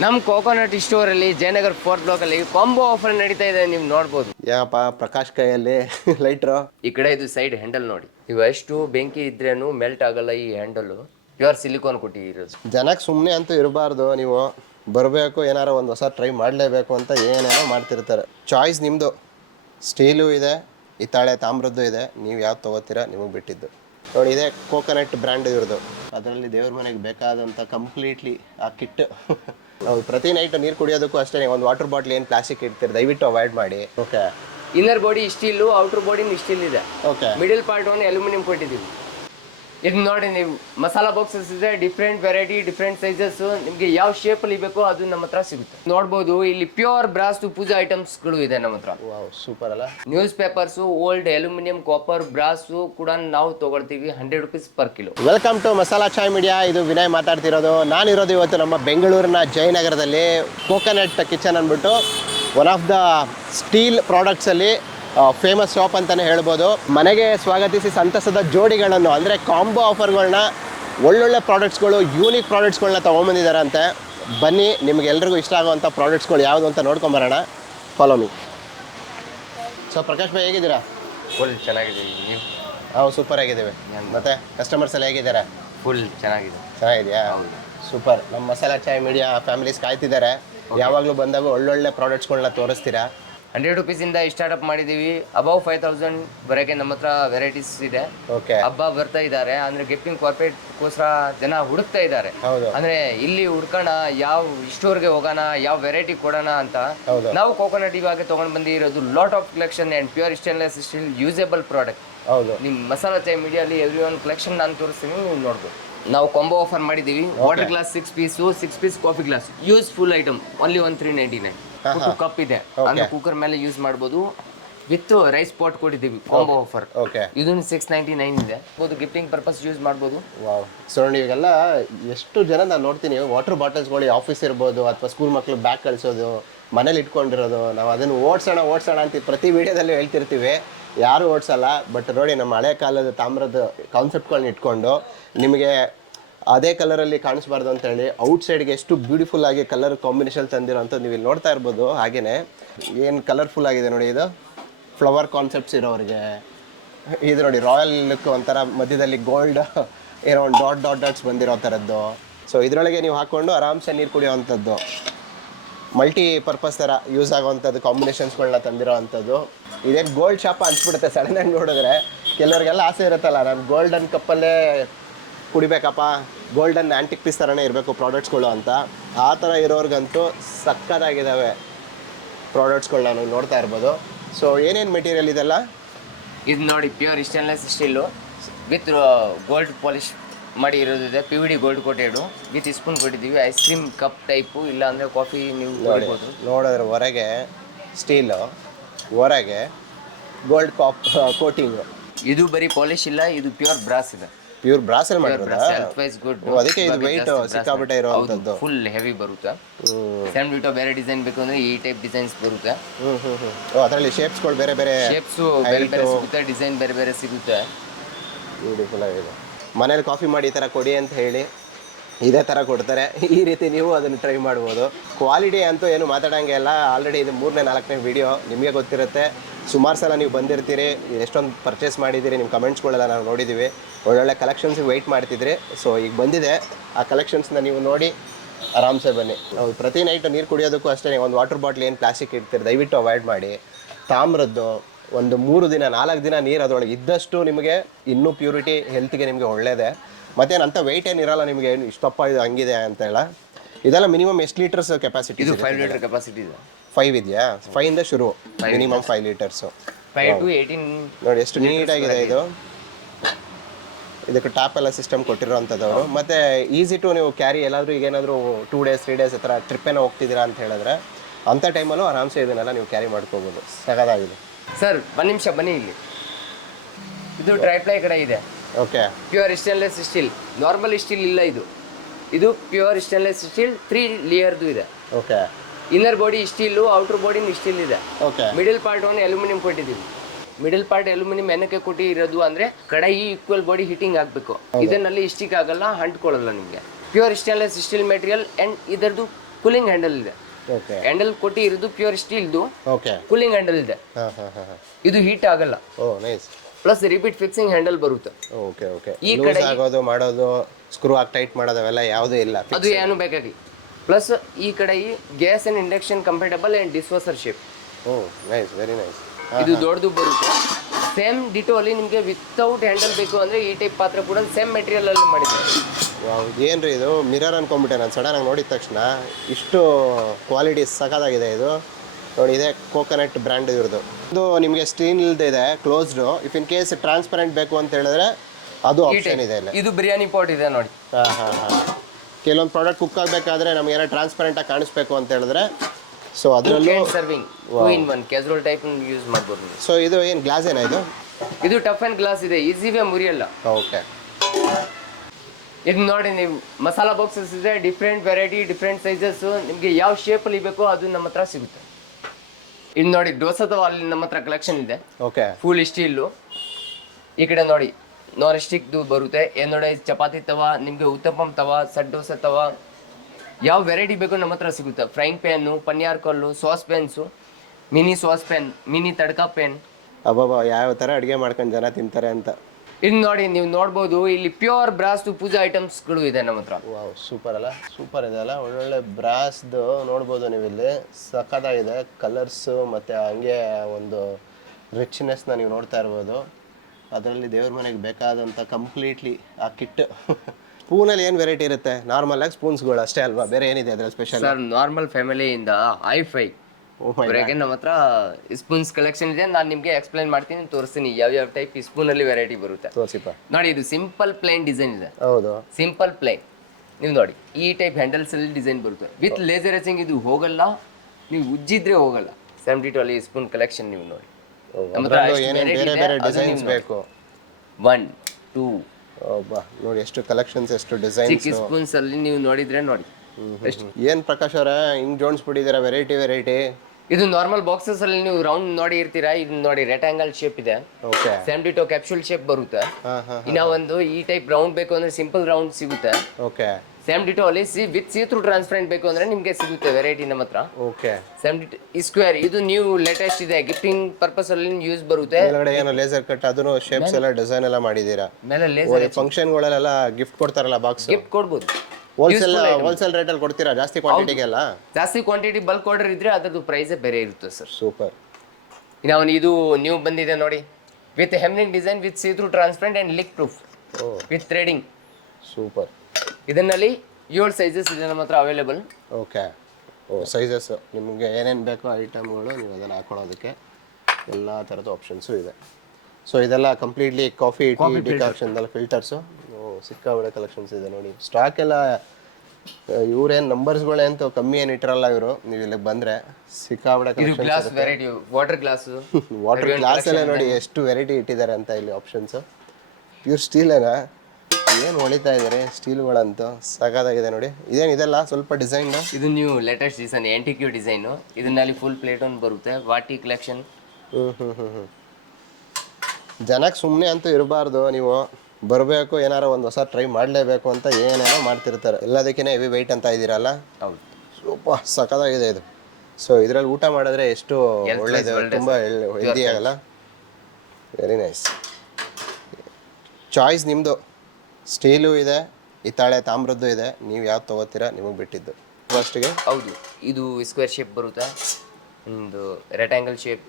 ನಮ್ಮ coconut store ಅಲ್ಲಿ Jayanagar 4th block ಅಲ್ಲಿ ಕಾಂಬೋ ಆಫರ್ ನಡೀತಾ ಇದೆ, ನೀವು ನೋಡಬಹುದು. ಏನಪ್ಪ ಪ್ರಕಾಶ್ ಕೈಯಲ್ಲಿ ಲೈಟ್ರು. ಈ ಕಡೆ ಇದು ಸೈಡ್ ಹ್ಯಾಂಡಲ್ ನೋಡಿ, ಇವು ಎಷ್ಟು ಬೆಂಕಿ ಇದ್ರೇನು ಮೆಲ್ಟ್ ಆಗಲ್ಲ. ಈ ಹ್ಯಾಂಡಲ್ ಪ್ಯೂರ್ ಸಿಲಿಕಾನ್ ಕೊಟ್ಟಿರೋದು. ಜನಕ್ಕೆ ಸುಮ್ಮನೆ ಅಂತೂ ಇರಬಾರ್ದು, ನೀವು ಬರಬೇಕು ಏನಾರ ಒಂದು ಹೊಸ ಟ್ರೈ ಮಾಡಲೇಬೇಕು ಅಂತ ಏನೇನೋ ಮಾಡ್ತಿರ್ತಾರೆ. ಚಾಯ್ಸ್ ನಿಮ್ಮದು. ಸ್ಟೀಲು ಇದೆ, ಹಿತ್ತಾಳೆ ತಾಮ್ರದ್ದು ಇದೆ, ನೀವು ಯಾವ್ದು ತೊಗೋತೀರಾ ನಿಮಗೆ ಬಿಟ್ಟಿದ್ದು. ನೋಡಿ ಇದೇ ಕೋಕೋನಟ್ ಬ್ರ್ಯಾಂಡ್ ಇರೋದು. ಅದರಲ್ಲಿ ದೇವ್ರ ಮನೆಗೆ ಬೇಕಾದಂಥ ಕಂಪ್ಲೀಟ್ಲಿ ಆ ಕಿಟ್. ನಾವು ಪ್ರತಿ ನೈಟ್ ನೀರು ಕುಡಿಯೋದಕ್ಕೂ ಅಷ್ಟೇ ಒಂದು ವಾಟರ್ ಬಾಟ್ಲ್ ಏನು ಪ್ಲಾಸ್ಟಿಕ್ ಇಡ್ತೀರಿ ದಯವಿಟ್ಟು ಅವಾಯ್ಡ್ ಮಾಡಿ. Okay. Inner body steel, outer body steel ಇದೆ. ಓಕೆ. ಮಿಡಲ್ ಪಾರ್ಟ್ ಒಂದು ಅಲ್ಯೂಮಿನಿಯಂ ಕೊಟ್ಟಿದ್ದೀವಿ. ಇದು ನೋಡಿ, ನೀವು ಮಸಾಲಾ ಬಾಕ್ಸಸ್ ಇದೆ, ಡಿಫ್ರೆಂಟ್ ವೆರೈಟಿ, ಡಿಫ್ರೆಂಟ್ ಸೈಜಸ್. ನಿಮಗೆ ಯಾವ ಶೇಪಲ್ಲಿ ಬೇಕೋ ಅದು ನಮ್ಮ ಹತ್ರ ಸಿಗುತ್ತೆ. ನೋಡ್ಬೋದು ಇಲ್ಲಿ ಪ್ಯೂರ್ ಬ್ರಾಸ್ ಪೂಜಾ ಐಟಮ್ಸ್ಗಳು ಇದೆ ನಮ್ಮ ಹತ್ರ. ಸೂಪರ್ ಅಲ್ಲ. Newspapers, old aluminium, copper, brass ಕೂಡ ನಾವು ತಗೊಳ್ತೀವಿ. 100 rupees per kilo. Welcome to masala chai media. ಇದು ವಿನಯ್ ಮಾತಾಡ್ತಿರೋದು. ನಾನಿರೋದು ಇವತ್ತು ನಮ್ಮ ಬೆಂಗಳೂರಿನ ಜಯನಗರದಲ್ಲಿ ಕೋಕೋನಟ್ ಕಿಚನ್ ಅಂದ್ಬಿಟ್ಟು ಒನ್ ಆಫ್ ದ ಸ್ಟೀಲ್ ಪ್ರಾಡಕ್ಟ್ಸಲ್ಲಿ ಫೇಮಸ್ ಶಾಪ್ ಅಂತಲೇ ಹೇಳ್ಬೋದು. ಮನೆಗೆ ಸ್ವಾಗತಿಸಿ ಸಂತಸದ ಜೋಡಿಗಳನ್ನು ಅಂದರೆ ಕಾಂಬೋ ಆಫರ್ಗಳನ್ನ, ಒಳ್ಳೊಳ್ಳೆ ಪ್ರಾಡಕ್ಟ್ಸ್ಗಳು, ಯೂನಿಕ್ ಪ್ರಾಡಕ್ಟ್ಸ್ಗಳನ್ನ ತೊಗೊಂಬಂದಿದ್ದಾರಂತೆ. ಬನ್ನಿ, ನಿಮ್ಗೆ ಎಲ್ರಿಗೂ ಇಷ್ಟ ಆಗುವಂಥ ಪ್ರಾಡಕ್ಟ್ಸ್ಗಳು ಯಾವುದು ಅಂತ ನೋಡ್ಕೊಂಬರೋಣ. Follow me. So Prakash bhai ಹೇಗಿದ್ದೀರಾ? ಫುಲ್ ಚೆನ್ನಾಗಿದ್ದೀವಿ. ನೀವು? ನಾವು ಸೂಪರ್ ಆಗಿದ್ದೀವಿ. ಮತ್ತು ಕಸ್ಟಮರ್ಸ್ ಎಲ್ಲ ಹೇಗಿದ್ದಾರೆ? ಫುಲ್ ಚೆನ್ನಾಗಿದೆ. ಚೆನ್ನಾಗಿದೆಯಾ? ಸೂಪರ್. ನಮ್ಮ ಮಸಾಲಾ ಚಾಯ್ ಮೀಡಿಯಾ ಫ್ಯಾಮಿಲೀಸ್ ಕಾಯ್ತಿದ್ದಾರೆ. ಯಾವಾಗಲೂ ಬಂದಾಗ ಒಳ್ಳೊಳ್ಳೆ ಪ್ರಾಡಕ್ಟ್ಸ್ಗಳನ್ನ ತೋರಿಸ್ತೀರಾ. 100 rupees ಇಂದ ಸ್ಟಾರ್ಟ್ಅಪ್ ಮಾಡಿದ್ದೀವಿ. ಅಬೌವ್ 5000 ವರೆಗೆ ನಮ್ಮ ಹತ್ರ ವೆರೈಟೀಸ್ ಇದೆ. ಓಕೆ. ಹಬ್ಬ ಬರ್ತಾ ಇದ್ದಾರೆ ಅಂದ್ರೆ ಗಿಫ್ಟಿಂಗ್ ಕಾರ್ಪೊರೇಟ್ಗೋಸ್ಕರ ಜನ ಹುಡುಕ್ತಾ ಇದ್ದಾರೆ. ಹೌದು. ಅಂದ್ರೆ ಇಲ್ಲಿ ಹುಡ್ಕೋಣ, ಯಾವ ಸ್ಟೋರ್ಗೆ ಹೋಗೋಣ, ಯಾವ ವೆರೈಟಿ ಕೊಡೋಣ ಅಂತ. ಹೌದು. ನಾವು ಕೋಕೋನಟ್ ಇವಾಗ ತೊಗೊಂಡು ಬಂದಿರೋದು lot of collection and pure stainless steel usable product. ಹೌದು. ನಿಮ್ಮ ಮಸಾಲಾ ಚಾಯ್ ಮೀಡಿಯಲ್ಲಿ ಎವ್ರಿ ಒನ್ ಕಲೆಕ್ಷನ್ ನಾನು ತೋರಿಸ್ತೀನಿ, ನೀವು ನೋಡ್ಬೋದು. ನಾವು ಕಾಂಬೋ ಆಫರ್ ಮಾಡಿದ್ದೀವಿ. Water glass 6 piece, 6 piece coffee glass, useful item, only 399. Cup ಇದೆ ಅಂದ್ರೆ ಕುಕ್ಕರ್ ಮೇಲೆ ಯೂಸ್ ಮಾಡ್ಬೋದು. ವಿತ್ ರೈಸ್ ಪಾಟ್ ಕೊಟ್ಟಿದ್ದೀವಿ ಕಾಂಬೋ ಆಫರ್. ಓಕೆ. ಇದನ್ನು 699 ಇದೆ. ಗಿಫ್ಟಿಂಗ್ ಪರ್ಪಸ್ ಯೂಸ್ ಮಾಡ್ಬೋದು. ವಾವ್. ಸೊ ನೀವೆಲ್ಲ ಎಷ್ಟು ಜನ ನಾನು ನೋಡ್ತೀನಿ ವಾಟರ್ ಬಾಟಲ್ಸ್ಗಳು ಆಫೀಸ್ ಇರ್ಬೋದು ಅಥವಾ ಸ್ಕೂಲ್ ಮಕ್ಕಳು ಬ್ಯಾಗ್ ಕಳಿಸೋದು, ಮನೇಲಿ ಇಟ್ಕೊಂಡಿರೋದು. ನಾವು ಅದನ್ನು ಓಡಿಸೋಣ ಅಂತ ಪ್ರತಿ ವಿಡಿಯೋದಲ್ಲಿ ಹೇಳ್ತಿರ್ತೀವಿ. ಯಾರು ಓಡಿಸಲ್ಲ. ಬಟ್ ನೋಡಿ, ನಮ್ಮ ಹಳೆ ಕಾಲದ ತಾಮ್ರದ ಕಾನ್ಸೆಪ್ಟ್ಗಳನ್ನ ಇಟ್ಕೊಂಡು ನಿಮಗೆ ಅದೇ ಕಲರಲ್ಲಿ ಕಾಣಿಸ್ಬಾರ್ದು ಅಂತೇಳಿ ಔಟ್ಸೈಡ್ಗೆ ಎಷ್ಟು ಬ್ಯೂಟಿಫುಲ್ ಆಗಿ ಕಲರ್ ಕಾಂಬಿನೇಷನ್ ತಂದಿರೋ ಅಂತ ನೀವು ಇಲ್ಲಿ ನೋಡ್ತಾ ಇರ್ಬೋದು. ಹಾಗೆಯೇ ಏನು ಕಲರ್ಫುಲ್ ಆಗಿದೆ ನೋಡಿ. ಇದು ಫ್ಲವರ್ ಕಾನ್ಸೆಪ್ಟ್ಸ್ ಇರೋರಿಗೆ ಇದು ನೋಡಿ, ರಾಯಲ್ ಲುಕ್, ಒಂಥರ ಮಧ್ಯದಲ್ಲಿ ಗೋಲ್ಡ್ ಏನೋ ಒಂದು ಡಾಟ್ಸ್ ಬಂದಿರೋ ಥರದ್ದು. ಸೊ ಇದರೊಳಗೆ ನೀವು ಹಾಕ್ಕೊಂಡು ಆರಾಮ್ಸೆ ನೀರು ಕುಡಿಯೋವಂಥದ್ದು, ಮಲ್ಟಿ ಪರ್ಪಸ್ ಥರ ಯೂಸ್ ಆಗೋವಂಥದ್ದು ಕಾಂಬಿನೇಷನ್ಸ್ಗಳನ್ನ ತಂದಿರೋ ಅಂಥದ್ದು. ಇದೇನು ಗೋಲ್ಡ್ ಶಾಪ್ ಅನ್ಸ್ಬಿಡುತ್ತೆ ಸಡನ್ನಾಗಿ ನೋಡಿದ್ರೆ. ಕೆಲವರಿಗೆಲ್ಲ ಆಸೆ ಇರುತ್ತಲ್ಲ, ನಾನು ಗೋಲ್ಡನ್ ಕಪ್ಪಲ್ಲೇ ಕುಡಿಬೇಕಪ್ಪ, ಗೋಲ್ಡನ್ ಆ್ಯಂಟಿಕ್ ಪೀಸ್ ಥರನೇ ಇರಬೇಕು ಪ್ರಾಡಕ್ಟ್ಸ್ಗಳು ಅಂತ. ಆ ಥರ ಇರೋರ್ಗಂತೂ ಸಕ್ಕತ್ತಾಗಿದ್ದಾವೆ ಪ್ರಾಡಕ್ಟ್ಸ್ಗಳು, ನಾವು ನೋಡ್ತಾ ಇರ್ಬೋದು. ಸೊ ಏನೇನು ಮೆಟೀರಿಯಲ್ ಇದೆಲ್ಲ? ಇದು ನೋಡಿ, pure stainless steel with gold polish ಮಾಡಿ ಇರೋದಿದೆ. PVD ಗೋಲ್ಡ್ ಕೋಟೆಡು ವಿತ್ ಸ್ಪೂನ್ ಕೊಟ್ಟಿದ್ದೀವಿ. ಐಸ್ ಕ್ರೀಮ್ ಕಪ್ ಟೈಪು, ಇಲ್ಲ ಅಂದರೆ ಕಾಫಿ ನೀವು ನೋಡ್ಬೋದು. ನೋಡಿದ್ರೆ ಹೊರಗೆ ಸ್ಟೀಲು, ಹೊರಗೆ ಗೋಲ್ಡ್ ಕೋಟಿಂಗು. ಇದು ಬರೀ ಪಾಲಿಶ್ ಇಲ್ಲ, ಇದು ಪ್ಯೂರ್ ಬ್ರಾಸ್ ಇದೆ. ಪ್ಯೂರ್ ಬ್ರಾಸಲ್ಲಿ ಮಾಡಿರೋದಾ? ಗುಡ್. ಅದಕ್ಕೆ ಇದು ವೆಯ್ಟ್ ಸಿಕ್ಕಾಬಿಟ್ಟೆ ಇರೋವಂಥದ್ದು. ಫುಲ್ ಹೆವಿ ಬರುತ್ತೆ. ಸ್ಯಾಂಡ್ವಿಟೋ ಬೇರೆ ಡಿಸೈನ್ ಬೇಕು ಅಂದರೆ ಈ ಟೈಪ್ ಡಿಸೈನ್ಸ್ ಬರುತ್ತೆ. ಅದರಲ್ಲಿ ಶೇಪ್ಸ್ಗಳು ಬೇರೆ ಬೇರೆ ಶೇಪ್ಸು ಬೇರೆ ಬೇರೆ ಸಿಗುತ್ತೆ, ಡಿಸೈನ್ ಬೇರೆ ಬೇರೆ ಸಿಗುತ್ತೆ. ಬ್ಯೂಟಿಫುಲ್ ಆಗಿದೆ. ಮನೇಲಿ ಕಾಫಿ ಮಾಡಿ ಈ ಥರ ಕೊಡಿ ಅಂತ ಹೇಳಿ ಇದೇ ಥರ ಕೊಡ್ತಾರೆ. ಈ ರೀತಿ ನೀವು ಅದನ್ನು ಟ್ರೈ ಮಾಡ್ಬೋದು. ಕ್ವಾಲಿಟಿ ಅಂತೂ ಏನು ಮಾತಾಡೋಂಗೆ ಇಲ್ಲ. ಆಲ್ರೆಡಿ ಇದು 3ನೇ 4ನೇ ವೀಡಿಯೋ, ನಿಮಗೆ ಗೊತ್ತಿರುತ್ತೆ. ಸುಮಾರು ಸಲ ನೀವು ಬಂದಿರ್ತೀರಿ, ಎಷ್ಟೊಂದು ಪರ್ಚೇಸ್ ಮಾಡಿದ್ದೀರಿ, ನಿಮ್ಮ ಕಮೆಂಟ್ಸ್ಗಳೆಲ್ಲ ನಾವು ನೋಡಿದ್ದೀವಿ. ಒಳ್ಳೊಳ್ಳೆ ಕಲೆಕ್ಷನ್ಸಿಗೆ ವೆಯ್ಟ್ ಮಾಡ್ತಿದ್ರಿ. ಸೊ ಈಗ ಬಂದಿದೆ, ಆ ಕಲೆಕ್ಷನ್ಸ್ನ ನೀವು ನೋಡಿ ಆರಾಮ್ಸೆ ಬನ್ನಿ. ನಾವು ಪ್ರತಿ ನೈಟ್ ನೀರು ಕುಡಿಯೋದಕ್ಕೂ ಅಷ್ಟೇ ಒಂದು ವಾಟರ್ ಬಾಟ್ಲ್ ಏನು ಪ್ಲಾಸ್ಟಿಕ್ ಇಡ್ತೀರಿ ದಯವಿಟ್ಟು ಅವಾಯ್ಡ್ ಮಾಡಿ. ತಾಮ್ರದ್ದು ಒಂದು 3 ದಿನ 4 ದಿನ ನೀರು ಅದರೊಳಗೆ ಇದ್ದಷ್ಟು ನಿಮಗೆ ಇನ್ನೂ ಪ್ಯೂರಿಟಿ ಹೆಲ್ತ್ಗೆ ನಿಮಗೆ ಒಳ್ಳೆಯದೇ. ಮತ್ತೇನು ಅಂಥ ವೆಯ್ಟ್ ಏನಿರಲ್ಲ ನಿಮಗೆ, ಏನು ಇಷ್ಟಪ್ಪ ಇದು ಹಂಗಿದೆ ಅಂತೆಲ್ಲ. ಇದೆಲ್ಲ ಮಿನಿಮಮ್ ಎಷ್ಟು ಲೀಟರ್ಸ್ ಕೆಪಾಸಿಟಿ? ಇದು 5 ಲೀಟರ್ ಕೆಪಾಸಿಟಿ ಇದೆ. 5 ಇದೆಯಾ? 5 ಇಂದ ಶುರು, ಮಿನಿಮಮ್ 5 ಲೀಟರ್ಸು. 5 to 18 ನೋಡಿ ಎಷ್ಟು ನೀಟಾಗಿದೆ ಇದು. ಇದಕ್ಕೆ ಟಾಪ್ ಎಲ್ಲ ಸಿಸ್ಟಮ್ ಕೊಟ್ಟಿರೋವಂಥದ್ದವರು. ಮತ್ತು ಈಸಿ ಟು ನೀವು ಕ್ಯಾರಿ, ಎಲ್ಲಾದರೂ ಈಗೇನಾದರೂ 2 days 3 days ಆ ಥರ ಟ್ರಿಪ್ಪೇನೋ ಹೋಗ್ತಿದ್ದೀರಾ ಅಂತ ಹೇಳಿದ್ರೆ ಅಂಥ ಟೈಮಲ್ಲೂ ಆರಾಮ್ಸೆ ಇದನ್ನೆಲ್ಲ ನೀವು ಕ್ಯಾರಿ ಮಾಡ್ಕೋಬೋದು. ಸಗದಾಗಿದೆ. ಸರ್, ಒಂದು ನಿಮಿಷ ಬನ್ನಿ ಇಲ್ಲಿ. ಇದು ಟ್ರೈಪ್ಲೈ ಕಡೆ ಇದೆ. Okay. Pure stainless steel, normal steel ಇಲ್ಲ ಇದು. ಇದು ಪ್ಯೂರ್ ಸ್ಟೇನ್ಲೆಸ್ ಸ್ಟೀಲ್ 3 ಲೇಯರ್ದು ಇದೆ. Okay. Inner body steel, outer body steel ಇದೆ. ಓಕೆ. ಮಿಡಲ್ ಪಾರ್ಟ್ ಒಂದು ಅಲ್ಯೂಮಿನಿಯಂ ಕೊಟ್ಟಿದ್ದೀವಿ. ಮಿಡಲ್ ಪಾರ್ಟ್ ಅಲ್ಯೂಮಿನಿಯಂ ಏನಕ್ಕೆ ಕೊಟ್ಟಿರೋದು ಅಂದರೆ ಕಡಾಯಿ ಈಕ್ವಲ್ ಬಾಡಿ ಹೀಟಿಂಗ್ ಆಗಬೇಕು. ಇದನ್ನಲ್ಲಿ ಸ್ಟಿಕ್ ಆಗಲ್ಲ, ಅಂಟ್ಕೊಳ್ಳಲ್ಲ ನಿಮಗೆ. Pure stainless steel material and ಇದರದ್ದು ಕೂಲಿಂಗ್ ಹ್ಯಾಂಡಲ್ ಇದೆ. ಓಕೆ ಹ್ಯಾಂಡಲ್ ಕೊಟ್ಟು ಇರೋದು ಪ್ಯೂರ್ ಸ್ಟೀಲ್ದು, ಓಕೆ ಕೂಲಿಂಗ್ ಹ್ಯಾಂಡಲ್ ಇದೆ. ಹಾಂ ಹಾಂ ಹಾಂ ಹಾಂ ಇದು ಹೀಟ್ ಆಗಲ್ಲ. Oh nice. Plus repeat fixing handle ಬರುತ್ತೆ. ಓಕೆ ಓಕೆ ಈ ಲೂಸ್ ಕಡೆ ಆಗೋದು ಮಾಡೋದು ಸ್ಕ್ರೂ ಆಗಿ ಟೈಟ್ ಮಾಡೋದು ಅವೆಲ್ಲ ಯಾವುದೂ ಇಲ್ಲ. ಅದು ಏನು ಬೇಕಾಗಿ. ಪ್ಲಸ್ ಈ ಕಡೆ gas and induction compatible and dishwasher safe. Oh nice, very nice. ಇದು ದೊಡ್ಡದು ಬರುತ್ತೆ. ಸೇಮ್ ಡಿಟೋ ಅಲ್ಲಿ ನಿಮಗೆ ವಿತೌಟ್ ಹ್ಯಾಂಡಲ್ ಬೇಕು ಅಂದ್ರೆ ಈ ಟೈಪ್ ಪಾತ್ರೆ ಕೂಡ ಸೇಮ್ ಮೆಟೀರಿಯಲ್ ಅಲ್ಲಿ ಮಾಡಿದ್ದಾರೆ. ವಾವ್, ಏನ್ರಿ ಇದು ಮಿರರ್ ಅನ್ಕೊಂಡ್ಬಿಟ್ಟೆ ನಾನು ಸಡನ್ ಆಗಿ ನೋಡಿದ ತಕ್ಷಣ. ಇಷ್ಟು ಕ್ವಾಲಿಟಿ ಸಖತ್ತಾಗಿದೆ ಇದು. ನೋಡಿ, ಇದೆ ಕೋಕೋನಟ್ ಬ್ರ್ಯಾಂಡ್ ಇವ್ರದ್ದು. ಇದು ನಿಮಗೆ ಸ್ಟೀಲ್ ಇದೆ, ಕ್ಲೋಸ್ಡು. ಇಫ್ ಇನ್ ಕೇಸ್ ಟ್ರಾನ್ಸ್ಪರೆಂಟ್ ಬೇಕು ಅಂತ ಹೇಳಿದ್ರೆ ಅದು ಆಪ್ಷನ್ ಇದೆ ಇಲ್ಲ. ಇದು ಬಿರಿಯಾನಿ ಪಾಟ್ ಇದೆ ನೋಡಿ. ಹಾಂ ಹಾಂ ಹಾಂ. ಕೆಲವೊಂದು ಪ್ರಾಡಕ್ಟ್ ಕುಕ್ ಆಗಬೇಕಾದ್ರೆ ನಮ್ಗೆ ಏನೋ ಟ್ರಾನ್ಸ್ಪರೆಂಟಾಗಿ ಕಾಣಿಸ್ಬೇಕು ಅಂತ ಹೇಳಿದ್ರೆ ಸೊ ಅದರಲ್ಲೂ serving 2-in-1 casual type use ಮಾಡ್ಬೋದು. ಸೊ ಇದು ಏನು ಗ್ಲಾಸ್ ಏನಾ ಇದು? ಇದು ಟಫ್ ಅಂಡ್ ಗ್ಲಾಸ್ ಇದೆ, ಈಸಿವೇ ಮುರಿಯಲ್ಲ. ಓಕೆ. ಇದು ನೋಡಿ, ನೀವು ಮಸಾಲಾ ಬಾಕ್ಸಸ್ ಇದೆ, ಡಿಫ್ರೆಂಟ್ ವೆರೈಟಿ, ಡಿಫ್ರೆಂಟ್ ಸೈಜಸ್. ನಿಮಗೆ ಯಾವ ಶೇಪಲ್ಲಿ ಬೇಕೋ ಅದು ನಮ್ಮ ಹತ್ರ ಸಿಗುತ್ತೆ. ಇದು ನೋಡಿ, ದೋಸೆ ತವ ಅಲ್ಲಿ ನಮ್ಮ ಹತ್ರ ಕಲೆಕ್ಷನ್ ಇದೆ. ಓಕೆ. Full steel. ಈ ಕಡೆ ನೋಡಿ, ನಾನ್ ಸ್ಟಿಕ್ದು ಬರುತ್ತೆ. ನೋಡಿ, ಚಪಾತಿ ತವ, ನಿಮಗೆ ಉತ್ತಪ್ಪಂ ತವ, ಸೆಟ್ ದೋಸೆ ತವ, ಯಾವ ವೆರೈಟಿ ಬೇಕೋ ನಮ್ಮ ಹತ್ರ ಸಿಗುತ್ತೆ. ಫ್ರೈಂಗ್ ಪ್ಯಾನು, ಪನ್ಯಾರ್ ಕಲ್ಲು, sauce pans, mini sauce pan, mini tadka pan. ಅಬ್ಬಬ್ಬಾ, ಯಾವ ಥರ ಅಡುಗೆ ಮಾಡ್ಕೊಂಡು ಜನ ತಿಂತಾರೆ ಅಂತ. ಇದು ನೋಡಿ, ನೀವು ನೋಡ್ಬೋದು, ಇಲ್ಲಿ ಪ್ಯೂರ್ ಬ್ರಾಸ್ದು ಪೂಜಾ ಐಟಮ್ಸ್ಗಳು ಇದೆ ನಮ್ಮ ಹತ್ರ. ವಾವ್, ಸೂಪರ್ ಅಲ್ಲ? ಸೂಪರ್ ಇದೆ ಅಲ್ಲ? ಒಳ್ಳೊಳ್ಳೆ ಬ್ರಾಸ್ದು ನೋಡ್ಬೋದು ನೀವು ಇಲ್ಲಿ. ಸಖತ್ತಾಗಿದೆ ಕಲರ್ಸು ಮತ್ತು ಹಂಗೆ ಒಂದು ರಿಚ್ನೆಸ್ನ ನೀವು ನೋಡ್ತಾ ಇರ್ಬೋದು. ಅದರಲ್ಲಿ ದೇವ್ರ ಮನೆಗೆ ಬೇಕಾದಂಥ ಕಂಪ್ಲೀಟ್ಲಿ ಆ ಕಿಟ್. ಸ್ಪೂನಲ್ಲಿ ಏನು ವೆರೈಟಿ ಇರುತ್ತೆ? ನಾರ್ಮಲಾಗಿ ಸ್ಪೂನ್ಸ್ಗಳು ಅಷ್ಟೇ ಅಲ್ವಾ? ಬೇರೆ ಏನಿದೆ ಅದರಲ್ಲಿ ಸ್ಪೆಷಲ್? ಸರ್, ನಾರ್ಮಲ್ ಫ್ಯಾಮಿಲಿಯಿಂದ ಹೈ-ಫೈ ವರೆಗೆ ನಮ್ಮ ಹತ್ರ ಸ್ಪೂನ್ಸ್ ಕಲೆಕ್ಷನ್ ಇದೆ. ನಾನು ನಿಮಗೆ ಎಕ್ಸ್ಪ್ಲೈನ್ ಮಾಡ್ತೀನಿ, ತೋರಿಸ್ತೀನಿ ಯಾವ ಟೈಪ್ ಸ್ಪೂನಲ್ಲಿ ವೆರೈಟಿ ಬರುತ್ತೆ. ತೋರಿಸಿಪ್ಪ. ನೋಡಿ, ಇದು ಸಿಂಪಲ್ ಪ್ಲೈನ್ ಡಿಸೈನ್ ಇದೆ. ಹೌದು, ಸಿಂಪಲ್ ಪ್ಲೈನ್. ನೀವು ನೋಡಿ, ಈ ಟೈಪ್ ಹ್ಯಾಂಡಲ್ಸ್ ಅಲ್ಲಿ ಡಿಸೈನ್ ಬರುತ್ತೆ ವಿತ್ ಲೇಸರ್ ಎಚಿಂಗ್. ಇದು ಹೋಗಲ್ಲ, ನೀವು ಉಜ್ಜಿದ್ರೆ ಹೋಗಲ್ಲ. 72 ಅಲ್ಲಿ ಸ್ಪೂನ್ ಕಲೆಕ್ಷನ್ ನೀವು ನೋಡಿ. ಬೇರೆ ಬೇರೆ ಡಿಸೈನ್ಸ್ ಬೇಕು. 1, 2 ನೋಡಿ ಎಷ್ಟು ಕಲೆಕ್ಷನ್ಸ್, ಎಷ್ಟು ಡಿಸೈನ್ಸ್. ಚಿಕ್ಕ ಸ್ಪೂನ್ಸ್ ಅಲ್ಲಿ ನೀವು ನೋಡಿದ್ರೆ ನೋಡಿ. ಏನ್ ಪ್ರಕಾಶ್ ಅವರ ಹಿಂಗ್ ಜೋಡಿಸ್ಬಿಟ್ಟಿದ್ದೀರಾ ವೆರೈಟಿ? ಇದು ನಾರ್ಮಲ್ ಬಾಕ್ಸಸ್ ಅಲ್ಲಿ ನೀವು ರೌಂಡ್ ನೋಡಿ ಇರ್ತೀರಾ. ಇದು ನೋಡಿ, ರೆಕ್ಟಾಂಗಲ್ ಶೇಪ್ ಇದೆ. ಓಕೆ. 72 ಕ್ಯಾಪ್ಸೂಲ್ ಶೇಪ್ ಬರುತ್ತೆ. ಇನ್ನ ಒಂದು ಈ ಟೈಪ್ ರೌಂಡ್ ಬೇಕು ಅಂದ್ರೆ ಸಿಂಪಲ್ ರೌಂಡ್ ಸಿಗುತ್ತೆ. ಓಕೆ. 72 ಅಲ್ಲಿ ವಿತ್ ಸಿ ಥ್ರೂ ಟ್ರಾನ್ಸ್ಪರೆಂಟ್ ಬೇಕು ಅಂದ್ರೆ ನಿಮಗೆ ಸಿಗುತ್ತೆ ವೆರೈಟಿ ನಮ್ಮ ಹತ್ರ. ಓಕೆ. 72 ಸ್ಕ್ವೇರ್, ಇದು ನ್ಯೂ ಲೇಟೆಸ್ಟ್ ಇದೆ. ಗಿಫ್ಟಿಂಗ್ ಪರ್ಪಸ್ ಅಲ್ಲಿ ಯೂಸ್ ಬರುತ್ತೆ. ಮೇಲ್ಗಡೆ ಏನೋ ಲೇಸರ್ ಕಟ್, ಅದನ್ನು ಶೇಪ್ಸ್ ಎಲ್ಲ ಡಿಸೈನ್ ಎಲ್ಲ ಮಾಡಿದೀರಾ. ಮೇಲೆ ಲೇಸರ್ ಫಂಕ್ಷನ್ಗಳೆಲ್ಲ ಗಿಫ್ಟ್ ಕೊಡ್ತಾರಲ್ಲ ಬಾಕ್ಸ್. ಗಿಫ್ಟ್ ಕೊಡ್ಬೋದು. ಹೋಲ್ಸೇಲ್ ರೇಟಲ್ಲಿ ಕೊಡ್ತೀರಾ ಜಾಸ್ತಿ ಕ್ವಾಂಟಿಟಿಗೆಲ್ಲ? ಜಾಸ್ತಿ ಕ್ವಾಂಟಿಟಿ ಬಲ್ಕ್ ಆರ್ಡರ್ ಇದ್ರೆ ಅದರದ್ದು ಪ್ರೈಸೇ ಬೇರೆ ಇರುತ್ತೆ ಸರ್. ಸೂಪರ್. ಇನ್ನು ಇದು ನ್ಯೂ ಬಂದಿದೆ ನೋಡಿ, with hemming design, with see through transparent and leak proof, with threading. Super. ಇದನ್ನಲ್ಲಿ 7 ಸೈಜಸ್ ಇದೆ ನಮ್ಮ ಹತ್ರ ಅವೈಲೇಬಲ್. ಓಕೆ. ಸೈಜಸ್ ನಿಮಗೆ ಏನೇನು ಬೇಕೋ ಐಟಮ್ಗಳು ನೀವು ಅದನ್ನು ಹಾಕೊಳ್ಳೋದಕ್ಕೆ ಎಲ್ಲ ಥರದ ಆಪ್ಷನ್ಸು ಇದೆ. ಸೊ ಇದೆಲ್ಲ ಕಂಪ್ಲೀಟ್ಲಿ ಕಾಫಿ ಟೀ ಡಿಕಾಕ್ಷನ್ದೆಲ್ಲ ಫಿಲ್ಟರ್ಸು. ಸಿಕ್ಕಾಬಡೆ ಕಲೆಕ್ಷನ್ಸ್ ಇದೆ ನೋಡಿ. ಸ್ಟಾಕ್ ಎಲ್ಲ ಇವ್ರೇನು ನಂಬರ್ಸ್ಗಳೇ ಅಂತೂ ಕಮ್ಮಿ ಏನು ಇಟ್ಟಿರಲ್ಲ ಇವರು. ನೀವು ಇಲ್ಲಿಗೆ ಬಂದರೆ ಸಿಕ್ಕಾಬಡೆ glass variety, water glass. Water glass ಎಲ್ಲ ನೋಡಿ ಎಷ್ಟು ವೆರೈಟಿ ಇಟ್ಟಿದ್ದಾರೆ ಅಂತ ಇಲ್ಲಿ ಆಪ್ಷನ್ಸು. ಪ್ಯೂರ್ ಸ್ಟೀಲೇನಾ? ಏನು ಹೊಳಿತಾ ಇದ್ದಾರೆ ಸ್ಟೀಲ್ಗಳಂತೂ, ಸಖತ್ತಾಗಿದೆ ನೋಡಿ. ಇದೆಲ್ಲ ಸ್ವಲ್ಪ ಡಿಸೈನ್. ಇದು new latest design, NTQ design. ಇದನ್ನಲ್ಲಿ ಫುಲ್ ಪ್ಲೇಟ್ ಒಂದು ಬರುತ್ತೆ, ವಾಟಿ ಕಲೆಕ್ಷನ್. ಜನಕ್ಕೆ ಸುಮ್ಮನೆ ಅಂತೂ ಇರಬಾರ್ದು, ನೀವು ಬರಬೇಕು, ಏನಾರು ಒಂದು ಹೊಸ ಟ್ರೈ ಮಾಡಲೇಬೇಕು ಅಂತ ಏನೇನೋ ಮಾಡ್ತಿರ್ತಾರೆ. ಎಲ್ಲದಕ್ಕಿಂತ ಹೆವಿ ವೆಯ್ಟ್ ಅಂತ ಇದ್ದೀರಲ್ಲ. ಹೌದು, ಸ್ವಲ್ಪ ಸಖತ್ತಾಗಿದೆ ಇದು. ಸೊ ಇದರಲ್ಲಿ ಊಟ ಮಾಡಿದ್ರೆ ಎಷ್ಟು ಒಳ್ಳೇದು, ತುಂಬ ಹೆಲ್ದಿ ಆಗಲ್ಲ. Very nice. ಚಾಯ್ಸ್ ನಿಮ್ಮದು. ಸ್ಟೀಲು ಇದೆ, ಹಿತ್ತಾಳೆ ತಾಮ್ರದ್ದು ಇದೆ. ನೀವು ಯಾವ್ದು ತೊಗೋತೀರಾ ನಿಮಗೆ ಬಿಟ್ಟಿದ್ದು. ಫಸ್ಟಿಗೆ ಹೌದು, ಇದು ಸ್ಕ್ವೇರ್ ಶೇಪ್ ಬರುತ್ತೆ, ಒಂದು ರೆಕ್ಟಾಂಗಲ್ ಶೇಪ್.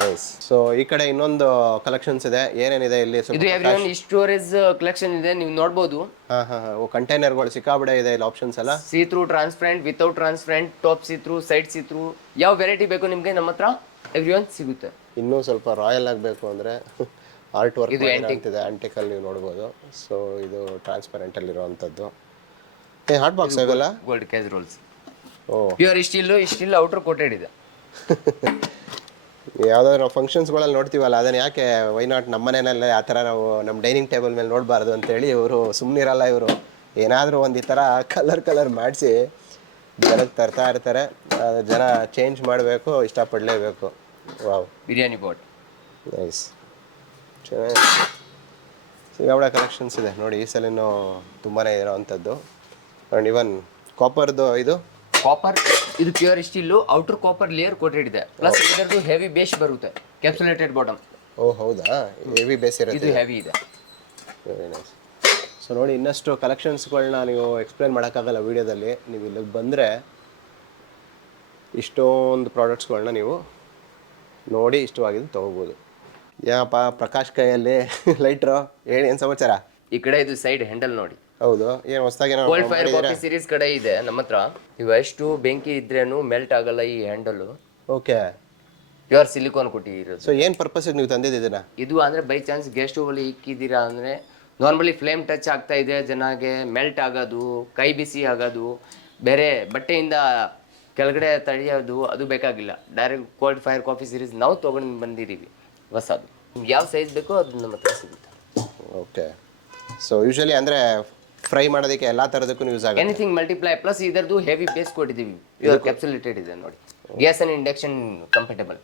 ನೈಸ್. ಸೊ ಈ ಕಡೆ ಇನ್ನೊಂದು ಕಲೆಕ್ಷನ್ಸ್ ಇದೆ. ಏನೇನಿದೆ ಇಲ್ಲಿ? ಇದು ಎವ್ರಿವನ್ ಸ್ಟೋರೇಜ್ ಕಲೆಕ್ಷನ್ ಇದೆ, ನೀವು ನೋಡ್ಬೋದು. ಕಂಟೈನರ್ಗಳು ಸಿಕ್ಕಾಬಿಡೆ ಇದೆ ಇಲ್ಲಿ ಆಪ್ಷನ್ಸ್ ಎಲ್ಲ. C through transparent, without transparent, top C through, side C through, ಯಾವ ವೆರೈಟಿ ಬೇಕು ನಿಮಗೆ ನಮ್ಮ ಹತ್ರ ಎವ್ರಿವನ್ ಸಿಗುತ್ತೆ. ಇನ್ನೂ ಸ್ವಲ್ಪ ರಾಯಲ್ ಆಗಬೇಕು ಅಂದರೆ ಆರ್ಟ್ ವರ್ಕ್ ಆಗ್ತಿದೆ, ಆಂಟಿಕಲ್ಲಿ ನೀವು ನೋಡ್ಬೋದು. ಸೊ ಇದು ಟ್ರಾನ್ಸ್ಪರೆಂಟಲ್ಲಿ ಇರೋವಂಥದ್ದು. ಹಾಟ್ ಬಾಕ್ಸ್ ಆಗಲ್ಲ? Gold casseroles. Oh, pure steel outer coated ಇದೆ. ಯಾವುದಾದ್ರು ನಾವು ಫಂಕ್ಷನ್ಸ್ಗಳಲ್ಲಿ ನೋಡ್ತೀವಲ್ಲ, ಅದನ್ನು ಯಾಕೆ ವೈನಾಟ್ ನಮ್ಮ ಮನೆಯಲ್ಲೇ ಆ ಥರ ನಾವು ನಮ್ಮ ಡೈನಿಂಗ್ ಟೇಬಲ್ ಮೇಲೆ ನೋಡಬಾರ್ದು ಅಂತೇಳಿ ಇವರು ಸುಮ್ಮನಿರಲ್ಲ. ಇವರು ಏನಾದರೂ ಒಂದು ಈ ಥರ ಕಲರ್ ಮಾಡಿಸಿ ಜನಕ್ಕೆ ತರ್ತಾ ಇರ್ತಾರೆ. ಜನ ಚೇಂಜ್ ಮಾಡಬೇಕು, ಇಷ್ಟಪಡಲೇಬೇಕು. Wow, biryani pot. ನೈಸ್. ಚೆನ್ನಾಗಿ ಸಿಗಾಬಡ ಕಲೆಕ್ಷನ್ಸ್ ಇದೆ ನೋಡಿ. ಈ ಸಲಿನೂ ತುಂಬಾ ಇರೋವಂಥದ್ದು. ಆ್ಯಂಡ್ ಇವನ್ ಕಾಪರ್ದು ಇದು ಕಾಪರ್, ಇದು pure steel, outer copper layer coated ಇದೆ. ಪ್ಲಸ್ ಇದರದ್ದು ಹೆವಿ ಬೇಸ್ ಬರುತ್ತೆ, ಕ್ಯಾಪ್ಸುಲೇಟೆಡ್ ಬಾಟಮ್. ಓ ಹೌದಾ, ಹೆವಿ ಬೇಸ್ ಇದು ಇರುತ್ತೆ. ಹೆವಿ ಇದೆ. Very nice. ಸೊ ನೋಡಿ, ಇನ್ನಷ್ಟು ಕಲೆಕ್ಷನ್ಸ್ಗಳನ್ನ ನೀವು ಎಕ್ಸ್ಪ್ಲೈನ್ ಮಾಡೋಕ್ಕಾಗಲ್ಲ ವೀಡಿಯೋದಲ್ಲಿ. ನೀವು ಇಲ್ಲಿಗೆ ಬಂದರೆ ಇಷ್ಟೊಂದು ಪ್ರಾಡಕ್ಟ್ಸ್ಗಳನ್ನ ನೀವು ನೋಡಿ ಇಷ್ಟವಾಗಿದ್ದು ತೊಗೋಬೋದು. ಏನಪ್ಪ ಪ್ರಕಾಶ್ ಕೈಯಲ್ಲಿ ಲೈಟ್ರು, ಹೇಳಿ ಏನು ಸಮಾಚಾರ? ಈ ಕಡೆ ಇದು ಸೈಡ್ ಹ್ಯಾಂಡಲ್ ನೋಡಿ. ಹೌದು, ಏನು ಹೊಸದಾಗಿ ಕೋಲ್ಡ್ ಫೈರ್ ಕಾಫಿ ಸೀರೀಸ್ ಕಡೆ ಇದೆ ನಮ್ಮ ಹತ್ರ. ಇವು ಎಷ್ಟು ಬೆಂಕಿ ಇದ್ರೇನು ಮೆಲ್ಟ್ ಆಗಲ್ಲ ಈ ಹ್ಯಾಂಡಲ್. ಓಕೆ. ಪ್ಯೂರ್ ಸಿಲಿಕಾನ್ ಕೊಟ್ಟಿರೋದು. ಸೊ ಏನು ಪರ್ಪಸ್ಗೆ ನೀವು ತಂದಿದ್ದೀರಾ? ಇದು ಅಂದ್ರೆ ಬೈ ಚಾನ್ಸ್ ಗ್ಯಾಸ್ ಸ್ಟವ್ ಅಲ್ಲಿ ಇಕ್ಕಿದ್ದೀರಾ ಅಂದ್ರೆ ನಾರ್ಮಲಿ ಫ್ಲೇಮ್ ಟಚ್ ಆಗ್ತಾ ಇದೆ ಜನಗೆ, ಮೆಲ್ಟ್ ಆಗೋದು, ಕೈ ಬಿಸಿ ಆಗೋದು, ಬೇರೆ ಬಟ್ಟೆಯಿಂದ ಕೆಳಗಡೆ ತಡೆಯೋದು, ಅದು ಬೇಕಾಗಿಲ್ಲ. Direct cold fire coffee series ನಾವು ತೊಗೊಂಡು ಬಂದಿದ್ದೀವಿ ಹೊಸದು. ನಿಮ್ಗೆ ಯಾವ ಸೈಜ್ ಬೇಕೋ ಅದು ನಮ್ಮ ಹತ್ರ ಸಿಗುತ್ತೆ. ಓಕೆ. ಸೊ ಯೂಶಲಿ ಅಂದರೆ ಫ್ರೈ ಮಾಡೋದಕ್ಕೆ ಎಲ್ಲ ಥರದಕ್ಕೂ ಯೂಸ್ ಆಗುತ್ತೆ. Anything multiply. ಪ್ಲಸ್ ಇದರದ್ದು ಹೆವಿ ಬೇಸ್ ಕೊಟ್ಟಿದ್ದೀವಿ, ಪ್ಯೂರ್ ಕ್ಯಾಪ್ಸುಲೇಟೆಡ್ ಇದೆ ನೋಡಿ. Gas and induction comfortable.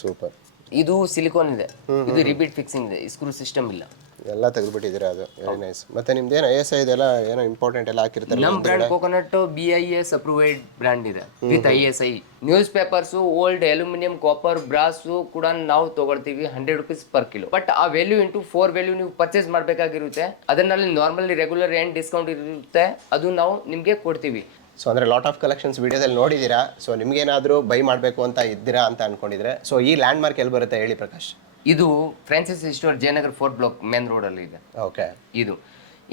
Super. ಇದು ಸಿಲಿಕಾನ್ ಇದೆ, ಇದು ರಿಪೀಟ್ ಫಿಕ್ಸಿಂಗ್ ಇದೆ, ಸ್ಕ್ರೂ ಸಿಸ್ಟಮ್ ಇಲ್ಲ. ಎಲ್ಲ ತೆಗೆದುಬಿಟ್ಟಿದ್ದೀರಾ, ಅದು ವೆರಿ ನೈಸ್. ಮತ್ತೆ ನಿಮ್ದು ಏನು ISI ಇದೆಲ್ಲ ಏನೋ ಇಂಪಾರ್ಟೆಂಟ್ ಎಲ್ಲ ಹಾಕಿರ್ತಾರೆ. ನಮ್ಮ brand coconut BIS approved brand ಇದೆ with ISI. Newspapers, old aluminium, copper, brass ಕೂಡ ನಾವು ತಗೊಳ್ತೀವಿ 100 rupees per kilo. ಬಟ್ ಆ ವ್ಯಾಲ್ಯೂ ಇಂಟು 4 ವ್ಯಾಲ್ಯೂ ನೀವು ಪರ್ಚೇಸ್ ಮಾಡಬೇಕಾಗಿರುತ್ತೆ. ಅದರಲ್ಲಿ ನಾರ್ಮಲಿ ರೆಗ್ಯುಲರ್ ಏನು ಡಿಸ್ಕೌಂಟ್ ಇರುತ್ತೆ ಅದು ನಾವು ನಿಮಗೆ ಕೊಡ್ತೀವಿ. ಸೊ ಅಂದರೆ ಲಾಟ್ ಆಫ್ ಕಲೆಕ್ಷನ್ಸ್ ವಿಡಿಯೋದಲ್ಲಿ ನೋಡಿದ್ದೀರಾ. ಸೊ ನಿಮ್ಗೇನಾದರೂ ಬೈ ಮಾಡಬೇಕು ಅಂತ ಇದ್ದೀರಾ ಅಂತ ಅನ್ಕೊಂಡಿದ್ರೆ, ಸೊ ಈ ಲ್ಯಾಂಡ್ ಮಾರ್ಕ್ ಎಲ್ಲಿ ಬರುತ್ತೆ ಹೇಳಿ ಪ್ರಕಾಶ್? ಇದು Francis store Jayanagar 4th block main road ಅಲ್ಲಿ ಇದೆ. ಓಕೆ. ಇದು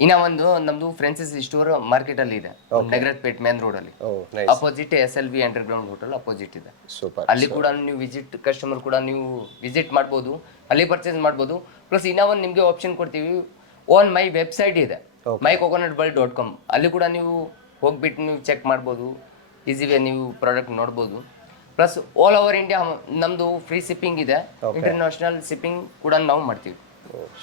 ಇನ್ನ ಒಂದು ನಮ್ದು ಫ್ರಾನ್ಸಿಸ್ ಸ್ಟೋರ್ ಮಾರ್ಕೆಟ್ ಅಲ್ಲಿ ಇದೆ, ನಗರಪೇಟ್ ಮೇನ್ ರೋಡ್ ಅಲ್ಲಿ. Oh nice. Opposite SLV underground hotel opposite ಇದೆ. ಸೂಪರ್. ಅಲ್ಲಿ ಕೂಡ ನೀವು ವಿಸಿಟ್, ಕಸ್ಟಮರ್ ಕೂಡ ನೀವು ವಿಸಿಟ್ ಮಾಡ್ಬೋದು, ಅಲ್ಲಿ ಪರ್ಚೇಸ್ ಮಾಡ್ಬೋದು. ಪ್ಲಸ್ ಇನ್ನೂ ಒಂದು ನಿಮಗೆ ಆಪ್ಷನ್ ಕೊಡ್ತೀವಿ, ಓನ್ ಮೈ ವೆಬ್ಸೈಟ್ ಇದೆ mycoconutworld.com. ಅಲ್ಲಿ ಕೂಡ ನೀವು ಹೋಗ್ಬಿಟ್ಟು ನೀವು ಚೆಕ್ ಮಾಡ್ಬೋದು, ಈಸಿವೇ ನೀವು ಪ್ರಾಡಕ್ಟ್ ನೋಡ್ಬೋದು. ಪ್ಲಸ್ ಆಲ್ ಓವರ್ ಇಂಡಿಯಾ ನಮ್ಮದು ಫ್ರೀ ಶಿಪ್ಪಿಂಗ್ ಇದೆ, ಇಂಟರ್ನ್ಯಾಷನಲ್ ಶಿಪ್ಪಿಂಗ್ ಕೂಡ ನಾವು ಮಾಡ್ತೀವಿ.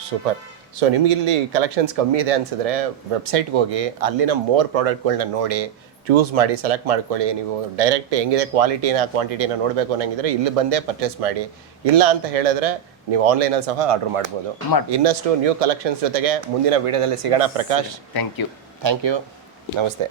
ಸೂಪರ್. ಸೊ ನಿಮಗಿಲ್ಲಿ ಕಲೆಕ್ಷನ್ಸ್ ಕಮ್ಮಿ ಇದೆ ಅನ್ಸಿದ್ರೆ ವೆಬ್ಸೈಟ್ಗೆ ಹೋಗಿ ಅಲ್ಲಿನ ಮೋರ್ ಪ್ರಾಡಕ್ಟ್ಗಳನ್ನ ನೋಡಿ ಚೂಸ್ ಮಾಡಿ ಸೆಲೆಕ್ಟ್ ಮಾಡ್ಕೊಳ್ಳಿ. ನೀವು ಡೈರೆಕ್ಟ್ ಹೆಂಗಿದೆ ಕ್ವಾಲಿಟಿನ ಕ್ವಾಂಟಿಟಿನ ನೋಡಬೇಕು ಅನ್ನಂಗಿದ್ರೆ ಇಲ್ಲಿ ಬಂದೇ ಪರ್ಚೇಸ್ ಮಾಡಿ. ಇಲ್ಲ ಅಂತ ಹೇಳಿದ್ರೆ ನೀವು ಆನ್ಲೈನಲ್ಲಿ ಸಹ ಆರ್ಡರ್ ಮಾಡ್ಬೋದು. ಇನ್ನಷ್ಟು ನ್ಯೂ ಕಲೆಕ್ಷನ್ಸ್ ಜೊತೆಗೆ ಮುಂದಿನ ವಿಡಿಯೋದಲ್ಲಿ ಸಿಗೋಣ ಪ್ರಕಾಶ್. Thank you. ನಮಸ್ತೆ.